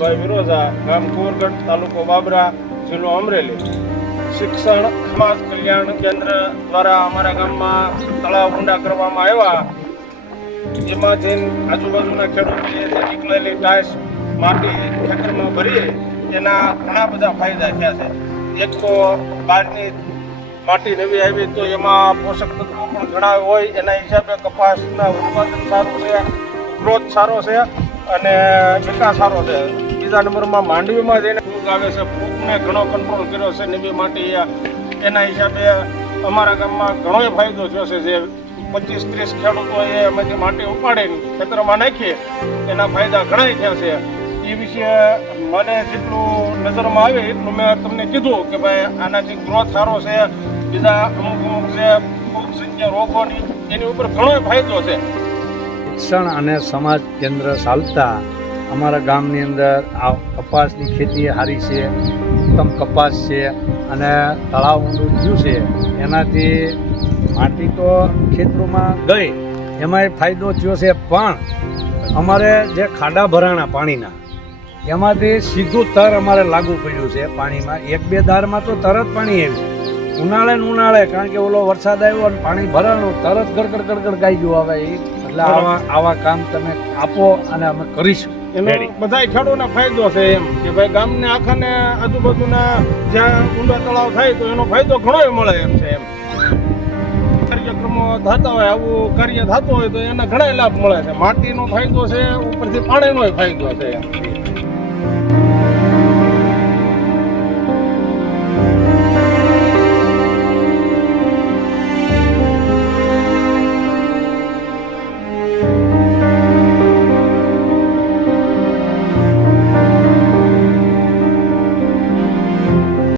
રમેશભાઈ વિરોજા, ગામ કુંવરગઢ, તાલુકો બાબરા, જિલ્લો અમરેલી. શિક્ષણ સમાજ કલ્યાણ કેન્દ્ર દ્વારા અમારા ગામમાં તળાવ ઊંડા કરવામાં આવ્યા, જેમાંથી આજુબાજુના ખેડૂતોએ જે નીકળેલી ટાઈસ માટી ખેતરમાં ભરીએ એના ઘણા બધા ફાયદા થયા છે. એક તો બહારની માટી નવી આવી તો એમાં પોષક તત્વો પણ ઘણા હોય, એના હિસાબે કપાસના ઉત્પાદન સારું છે, ગ્રોથ સારો છે અને વિકાસ સારો છે. બીજા નંબરમાં માંડવીમાં જઈને ફૂગ આવે છે, ફૂગને ઘણો કંટ્રોલ કર્યો છે નવી માટી. એના હિસાબે અમારા ગામમાં ઘણો ફાયદો થયો છે. જે 25-30 ખેડૂતોએ એમાંથી માટી ઉપાડીને ખેતરમાં નાખીએ એના ફાયદા ઘણા થયા છે. એ વિશે મને જેટલું નજરમાં આવે એટલું મેં તમને કીધું કે ભાઈ આનાથી ગ્રોથ સારો છે. બીજા અમુક છે ફૂગજન્ય રોગોની એની ઉપર ઘણો ફાયદો છે. શિક્ષણ અને સમાજ કેન્દ્ર ચાલતા અમારા ગામની અંદર આ કપાસની ખેતી સારી છે, ઉત્તમ કપાસ છે અને તળાવ ઊંડું થયું છે. એનાથી માટી તો ખેતરોમાં ગઈ, એમાંય ફાયદો થયો છે. પણ અમારે જે ખાડા ભરાણા પાણીના એમાંથી સીધું તર અમારે લાગુ પડ્યું છે પાણીમાં. 1-2 દારમાં તો તરત પાણી આવ્યું, ઉનાળે કારણ કે ઓલો વરસાદ આવ્યો અને પાણી ભરાણું તરત ગડગડ ગાઈ ગયું. હવે એટલે આવા કામ તમે આપો અને અમે કરીશું. એનો બધા ખેડૂતોને ફાયદો છે એમ કે ભાઈ ગામને આખાને આજુબાજુના જ્યાં ઊંડા તળાવ થાય તો એનો ફાયદો ઘણો મળે એમ છે. એમ કાર્યક્રમો થતા હોય, આવું કાર્ય થતું હોય તો એના ઘણા લાભ મળે છે. માટીનો ફાયદો છે, ઉપરથી પાણીનો ફાયદો છે.